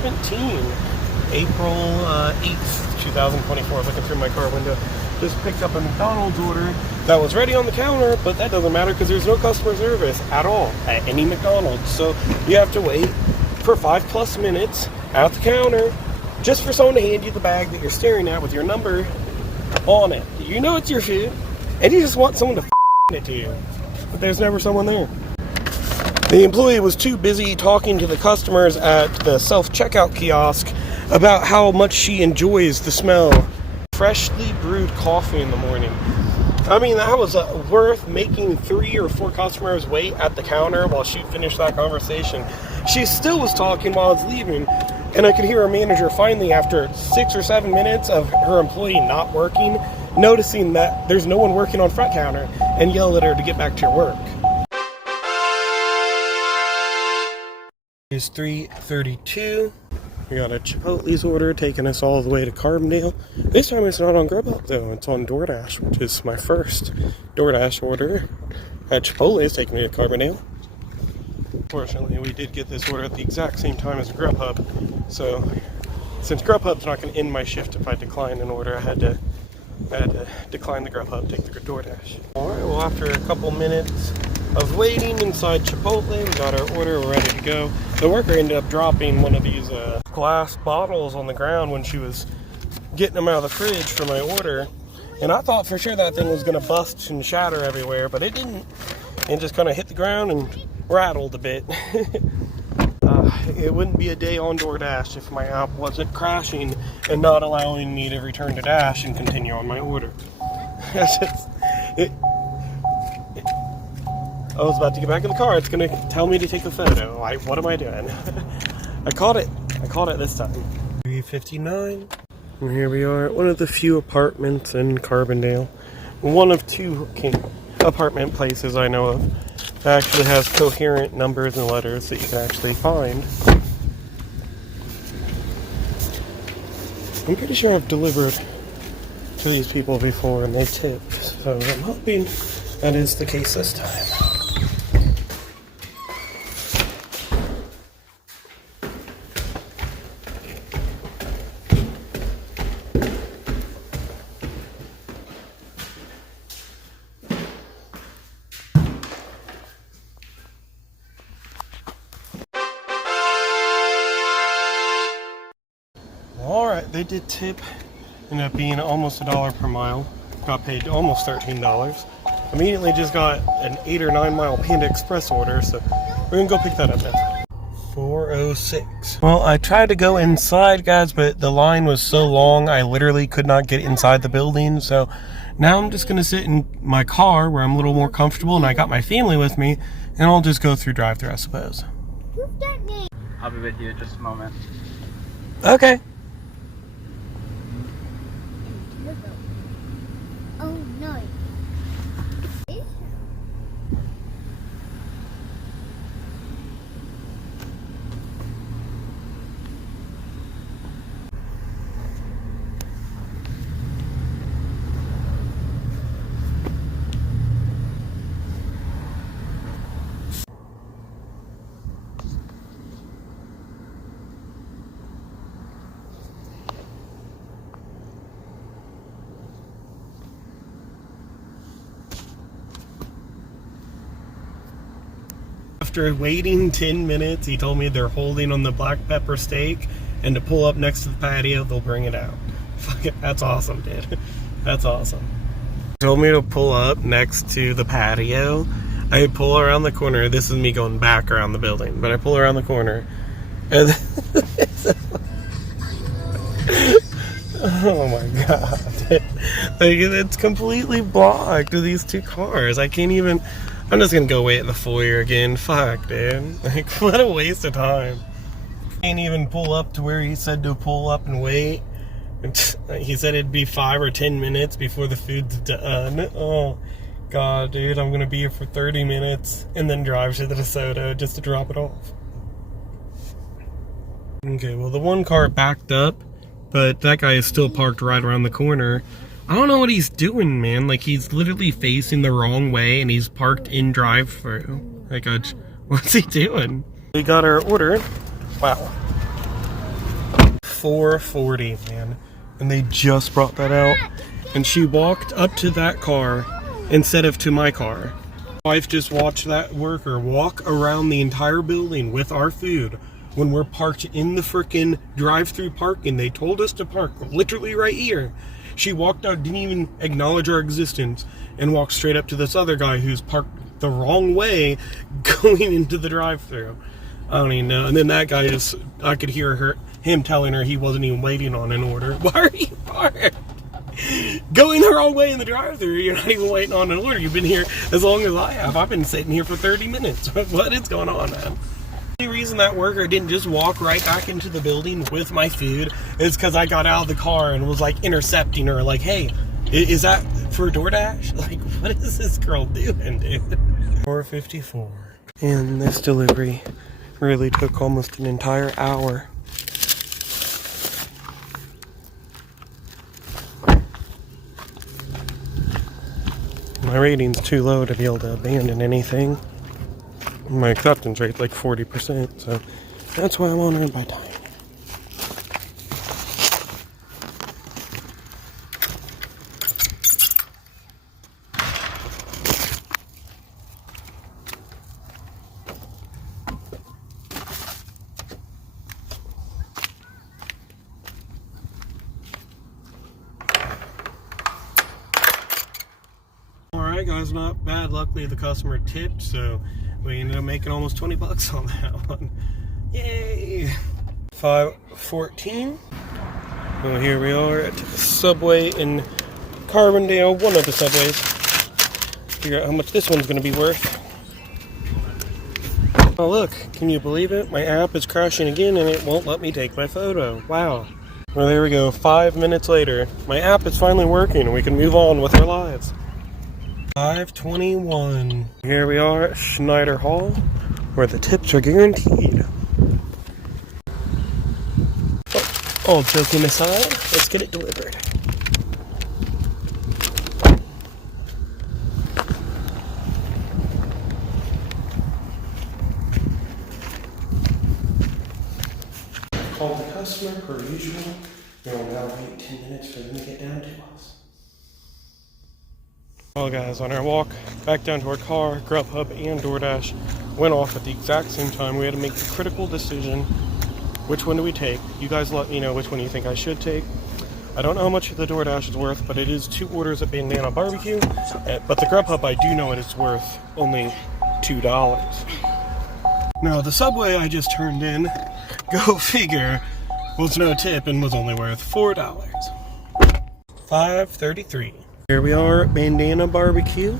2017, April 8th, 2024. Looking through my car window. Just picked up a McDonald's order that was ready on the counter, but that doesn't matter because there's no customer service at all at any McDonald's. So you have to wait for 5+ minutes at the counter just for someone to hand you the bag that you're staring at with your number on it. You know it's your food, and you just want someone to it to you, but there's never someone there. The employee was too busy talking to the customers at the self-checkout kiosk about how much she enjoys the smell of freshly brewed coffee in the morning. I mean, that was worth making 3 or 4 customers wait at the counter while she finished that conversation. She still was talking while I was leaving, and I could hear her manager finally, after 6 or 7 minutes of her employee not working, noticing that there's no one working on front counter, and yell at her to get back to your work. It's 3:32. We got a Chipotle's order taking us all the way to Carbondale. This time it's not on Grubhub though, it's on DoorDash, which is my first DoorDash order at Chipotle's taking me to Carbondale. Fortunately, we did get this order at the exact same time as Grubhub, so since Grubhub's not going to end my shift if I decline an order, I had to decline the Grubhub, take the DoorDash. Alright, well, after a couple minutes of waiting inside Chipotle, we got our order, we're ready to go. The worker ended up dropping one of these glass bottles on the ground when she was getting them out of the fridge for my order, and I thought for sure that thing was going to bust and shatter everywhere, but it didn't. It just kind of hit the ground and rattled a bit. It wouldn't be a day on DoorDash if my app wasn't crashing and not allowing me to return to Dash and continue on my order. I was about to get back in the car. It's going to tell me to take a photo. What am I doing? I caught it this time. 3:59. And here we are at one of the few apartments in Carbondale. One of 2 apartment places I know of that actually has coherent numbers and letters that you can actually find. I'm pretty sure I've delivered to these people before and they tip, so I'm hoping that is the case this time. Alright, they did tip. Ended up being almost $1 per mile. Got paid almost $13. Immediately just got an 8 or 9 mile Panda Express order, so we're gonna go pick that up now. 4:06. Well, I tried to go inside, guys, but the line was so long I literally could not get inside the building, so now I'm just gonna sit in my car where I'm a little more comfortable and I got my family with me, and I'll just go through drive-thru, I suppose. I'll be with you in just a moment. Okay. Oh no. After waiting 10 minutes, he told me they're holding on the black pepper steak, and to pull up next to the patio, they'll bring it out. Fuck it, that's awesome, dude. That's awesome. He told me to pull up next to the patio. I pull around the corner. This is me going back around the building, but I pull around the corner, and oh my god. Like, it's completely blocked with these 2 cars. I can't even... I'm just gonna go wait in the foyer again. Fuck, dude. Like, what a waste of time. Can't even pull up to where he said to pull up and wait. He said it'd be 5 or 10 minutes before the food's done. Oh, God, dude. I'm gonna be here for 30 minutes and then drive to the DeSoto just to drop it off. Okay, well, the one car backed up, but that guy is still parked right around the corner. I don't know what he's doing, man. Like, he's literally facing the wrong way, and he's parked in drive-thru. Like, what's he doing? We got our order. Wow. 4:40, man. And they just brought that out. And she walked up to that car instead of to my car. My wife just watched that worker walk around the entire building with our food when we're parked in the frickin' drive-through parking. They told us to park literally right here. She walked out, didn't even acknowledge our existence, and walked straight up to this other guy who's parked the wrong way going into the drive-through. I don't even know. And then that guy just, I could hear him telling her he wasn't even waiting on an order. Why are you parked? Going the wrong way in the drive-thru. You're not even waiting on an order. You've been here as long as I have. I've been sitting here for 30 minutes. What is going on, man? The only reason that worker didn't just walk right back into the building with my food is because I got out of the car and was like intercepting her, like, hey, is that for DoorDash? Like, what is this girl doing, dude? 4:54. And this delivery really took almost an entire hour. My rating's too low to be able to abandon anything. My acceptance rate's like 40%, so that's why I'm honored by time. Alright guys, not bad. Luckily the customer tipped, so we ended up making almost 20 bucks on that one. Yay! 5:14. Well, here we are at Subway in Carbondale, one of the Subways. Figure out how much this one's going to be worth. Oh look, can you believe it? My app is crashing again and it won't let me take my photo. Wow. Well, there we go. 5 minutes later. My app is finally working and we can move on with our lives. 5:21. Here we are at Schneider Hall, where the tips are guaranteed. All joking aside, let's get it delivered. Call the customer per usual. We'll now wait 10 minutes for them to get down to us. Well guys, on our walk back down to our car, Grubhub and DoorDash went off at the exact same time. We had to make the critical decision. Which one do we take? You guys let me know which one you think I should take. I don't know how much the DoorDash is worth, but it is 2 orders at Bandana Barbecue. But the Grubhub, I do know it is worth only $2. Now the Subway I just turned in, go figure, was no tip and was only worth $4. 5:33. Here we are at Bandana Barbecue.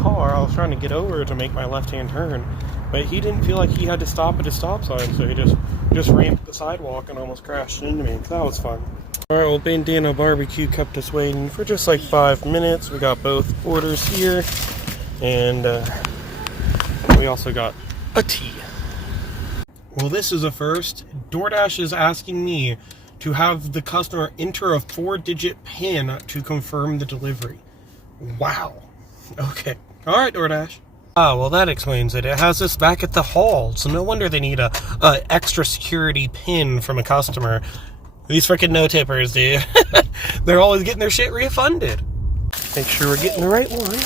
I was trying to get over to make my left-hand turn, but he didn't feel like he had to stop at a stop sign, so he just ran up the sidewalk and almost crashed into me. That was fun. Alright, well, Bandana Barbecue kept us waiting for just like 5 minutes. We got both orders here, and we also got a tea. Well, this is a first. DoorDash is asking me to have the customer enter a 4-digit PIN to confirm the delivery. Wow. Okay. Alright, DoorDash. Ah, well that explains it. It has us back at the hall, so no wonder they need a extra security PIN from a customer. These freaking no-tippers, dude. They're always getting their shit refunded. Make sure we're getting the right one.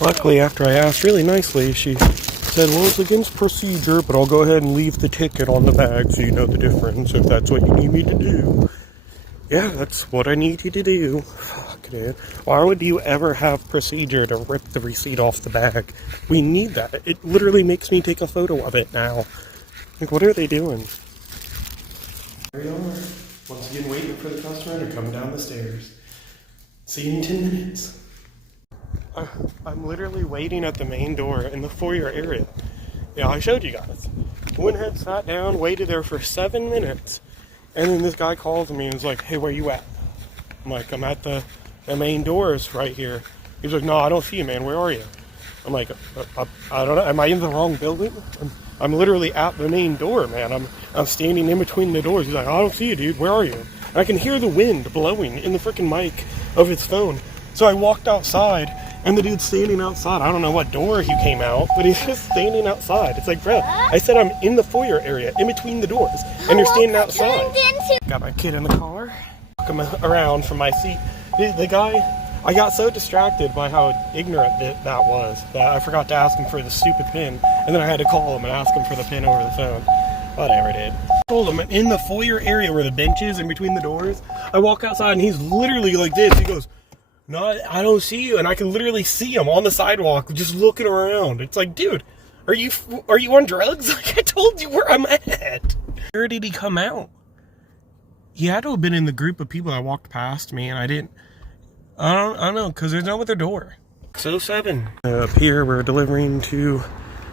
Luckily, after I asked really nicely, she said, well, it's against procedure, but I'll go ahead and leave the ticket on the bag so you know the difference if that's what you need me to do. Yeah, that's what I need you to do. Fuck, dude. Why would you ever have procedure to rip the receipt off the bag? We need that. It literally makes me take a photo of it now. Like, what are they doing? There you are. Once again, waiting for the customer to come down the stairs. See you in 10 minutes. I'm literally waiting at the main door in the foyer area. Yeah, I showed you guys. Went ahead, sat down, waited there for 7 minutes. And then this guy calls me and was like, hey, where you at? I'm like, I'm at the main doors right here. He's like, no, I don't see you, man. Where are you? I'm like, I don't know. Am I in the wrong building? I'm literally at the main door, man. I'm standing in between the doors. He's like, I don't see you, dude. Where are you? And I can hear the wind blowing in the freaking mic of his phone. So I walked outside, and the dude's standing outside. I don't know what door he came out, but he's just standing outside. It's like, bro, I said I'm in the foyer area, in between the doors, and you're standing outside. Got my kid in the car, walking around from my seat. The guy, I got so distracted by how ignorant that was that I forgot to ask him for the stupid pin, and then I had to call him and ask him for the pin over the phone. Whatever, dude. I told him, in the foyer area where the bench is in between the doors, I walk outside and he's literally like this. He goes, "No, I don't see you," and I can literally see him on the sidewalk just looking around. It's like, dude, are you on drugs? Like, I told you where I'm at. Where did he come out? He had to have been in the group of people that walked past me, and I don't know, because there's no other door. 607. Up here, we're delivering to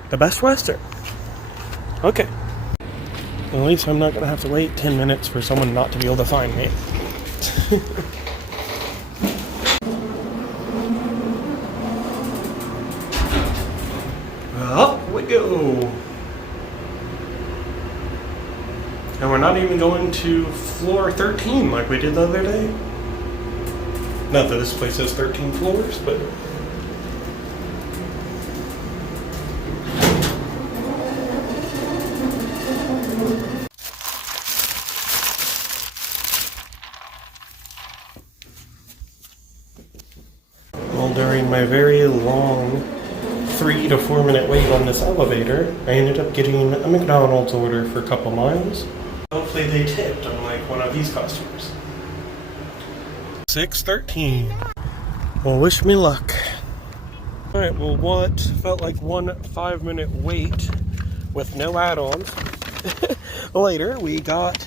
the Best Western. Okay. At least I'm not going to have to wait 10 minutes for someone not to be able to find me. Up we go. And we're not even going to floor 13 like we did the other day. Not that this place has 13 floors, but... Well, during my very long 3 to 4 minute wait on this elevator, I ended up getting a McDonald's order for a couple miles. Hopefully they tipped, unlike one of these customers. 6:13. Well, wish me luck. Alright, well, what felt like 1 5-minute wait with no add-ons. Later, we got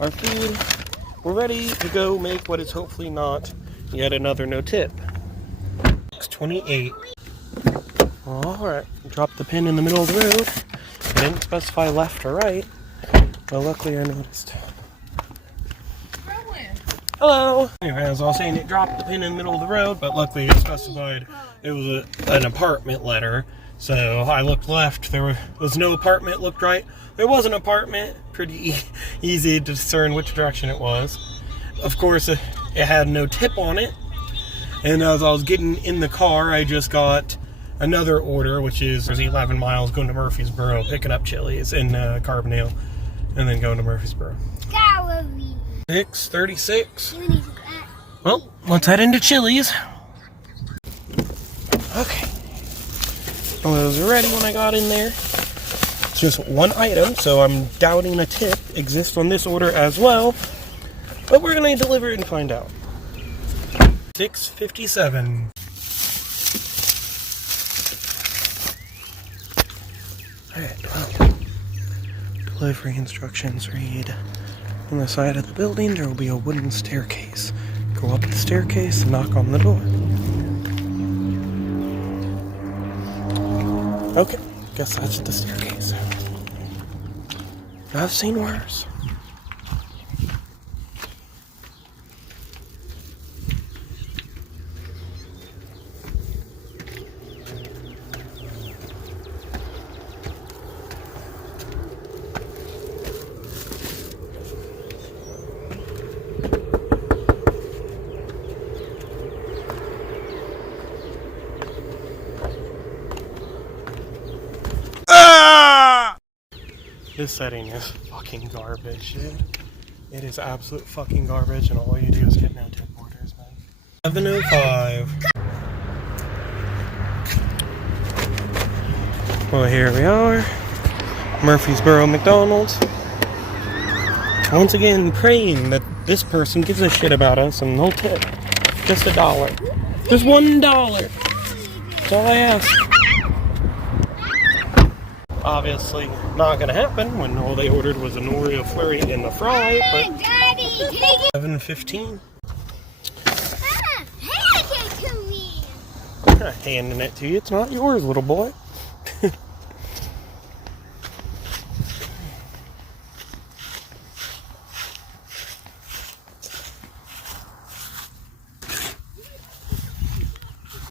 our food. We're ready to go make what is hopefully not yet another no tip. 6:28. Alright, dropped the pin in the middle of the road. I didn't specify left or right, but luckily I noticed. Hello! Anyway, as I was saying, it dropped the pin in the middle of the road, but luckily it specified it was an apartment letter. So I looked left, there was no apartment, looked right, there was an apartment. Pretty easy to discern which direction it was. Of course, it had no tip on it. And as I was getting in the car, I just got another order, which is 11 miles going to Murfreesboro, picking up Chili's in Carbondale, and then going to Murfreesboro. 6:36. Well, let's head into Chili's. Okay. I was ready when I got in there. It's just one item, so I'm doubting a tip exists on this order as well. But we're going to deliver it and find out. 6:57. Alright, well. Delivery instructions read: on the side of the building, there will be a wooden staircase. Go up the staircase and knock on the door. Okay, guess that's the staircase. I've seen worse. This setting is fucking garbage, dude. It is absolute fucking garbage, and all you do is get no tip orders, man. 7:05. Well, here we are. Murfreesboro McDonald's. Once again, praying that this person gives a shit about us and they'll tip. Just $1. Just $1. That's all I ask. Obviously not gonna happen when all they ordered was an Oreo flurry and the fry, but 7:15. Hand it to me. I'm not handing it to you, it's not yours, little boy.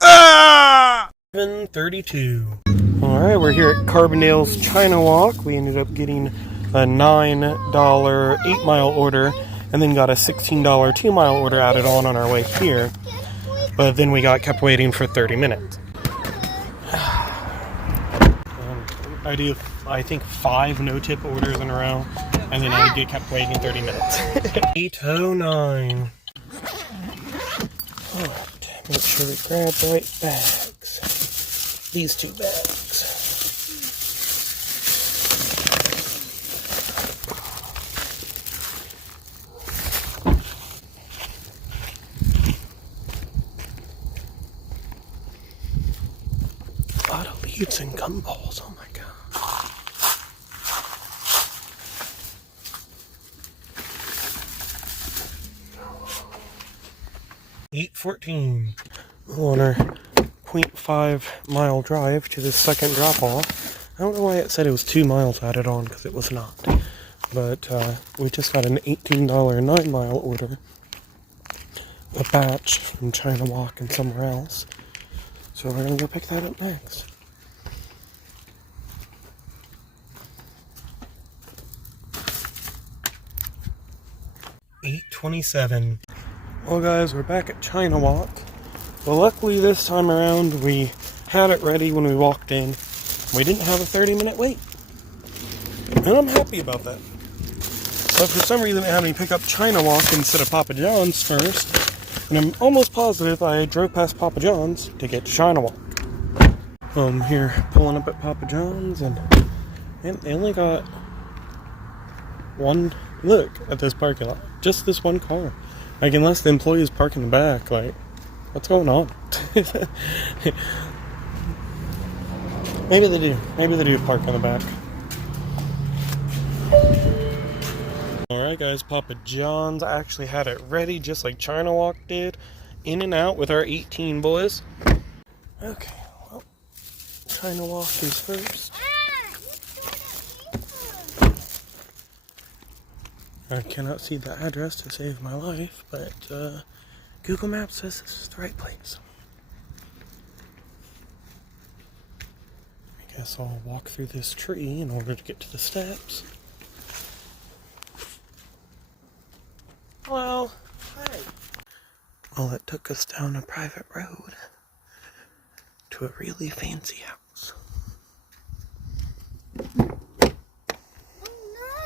Ah! 7:32. Alright, we're here at Carbondale's China Walk. We ended up getting a $9 8-mile order and then got a $16 2-mile order added on our way here. But then we kept waiting for 30 minutes. I do, I think, 5 no-tip orders in a row, and then I kept waiting 30 minutes. 8:09. Alright, make sure we grab the right bags. These 2 bags. A lot of leaves and gumballs, oh my god. 8:14. On our 0.5 mile drive to the second drop off. I don't know why it said it was 2 miles added on, because it was not. But we just got an $18 9-mile order. A batch from China Walk and somewhere else. So we're going to go pick that up next. 8:27. Well guys, we're back at China Walk. Well, luckily this time around we had it ready when we walked in. We didn't have a 30-minute wait. And I'm happy about that. But for some reason it had me pick up China Walk instead of Papa John's first. And I'm almost positive I drove past Papa John's to get to China Walk. Here, pulling up at Papa John's, and they only got one look at this parking lot. Just this one car. Like, unless the employees park in the back, like, what's going on? Maybe they do. Maybe they do park in the back. Alright guys, Papa John's actually had it ready just like China Walk did. In and out with our 18 boys. Okay, well, China Walk is first. I cannot see the address to save my life, but Google Maps says this is the right place. I guess I'll walk through this tree in order to get to the steps. Hello. Hi. Well, it took us down a private road to a really fancy house. Oh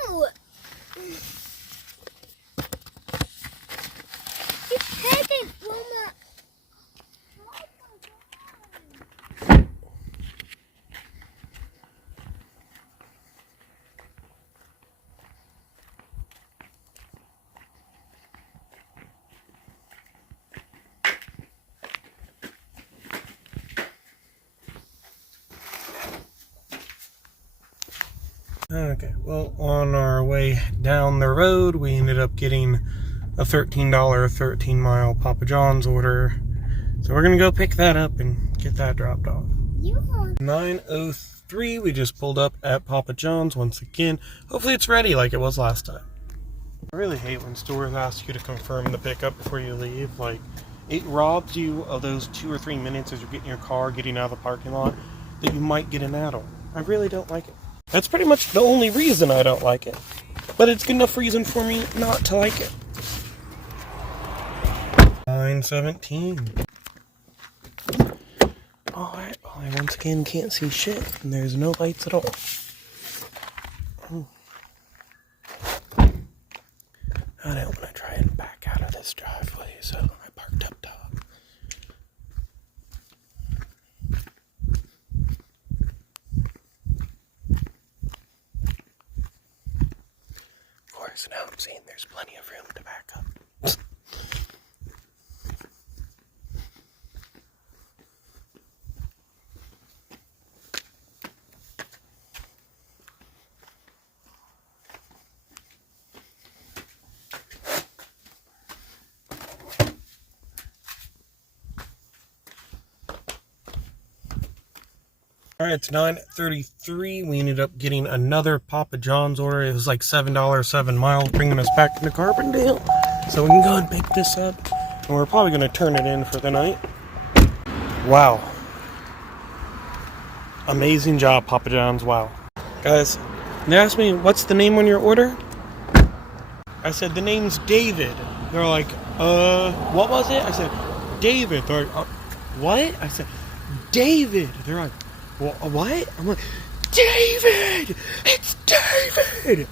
no! It's taking from a... Okay, well, on our way down the road, we ended up getting a $13 13-mile Papa John's order. So we're going to go pick that up and get that dropped off. 9:03, we just pulled up at Papa John's once again. Hopefully it's ready like it was last time. I really hate when stores ask you to confirm the pickup before you leave. Like, it robs you of those 2 or 3 minutes as you're getting your car, getting out of the parking lot, that you might get an add-on. I really don't like it. That's pretty much the only reason I don't like it. But it's good enough reason for me not to like it. 9:17. Alright, well, I once again can't see shit, and there's no lights at all. I don't want to try and back out of this driveway, so I parked up top. Of course, now I'm seeing there's plenty of room to back up. Alright, it's 9:33. We ended up getting another Papa John's order. It was like $7, 7 miles, bringing us back to Carbondale. So we can go and pick this up. And we're probably going to turn it in for the night. Wow. Amazing job, Papa John's. Wow. Guys, they asked me, what's the name on your order? I said, the name's David. They're like, what was it? I said, David. They're like, what? I said, David. They're like, well, what? I'm like, David! It's David!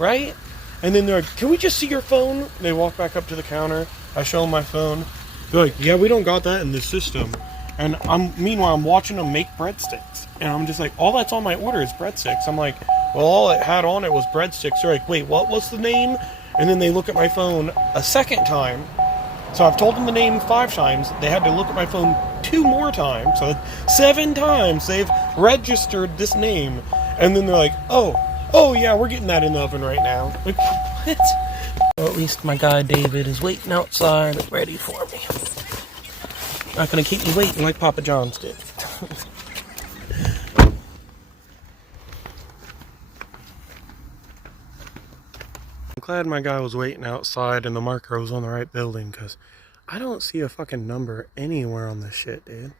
Right? And then they're like, can we just see your phone? They walk back up to the counter. I show them my phone. They're like, yeah, we don't got that in the system. And meanwhile, I'm watching them make breadsticks. And I'm just like, all that's on my order is breadsticks. I'm like, well, all it had on it was breadsticks. They're like, wait, what was the name? And then they look at my phone a second time. So I've told them the name 5 times. They had to look at my phone 2 more times. So 7 times they've registered this name. And then they're like, oh yeah, we're getting that in the oven right now. Like, what? Well, at least my guy David is waiting outside ready for me. Not gonna keep me waiting like Papa John's did. I'm glad my guy was waiting outside and the marker was on the right building, because I don't see a fucking number anywhere on this shit, dude.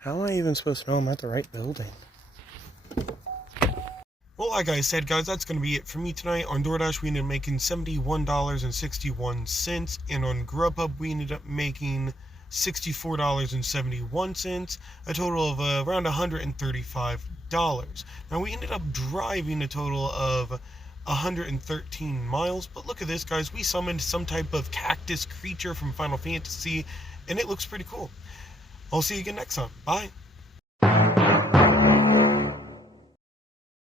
How am I even supposed to know I'm at the right building? Well, like I said, guys, that's going to be it for me tonight. On DoorDash, we ended up making $71.61, and on Grubhub, we ended up making $64.71, a total of around $135. Now, we ended up driving a total of 113 miles, but look at this, guys. We summoned some type of cactus creature from Final Fantasy, and it looks pretty cool. I'll see you again next time. Bye.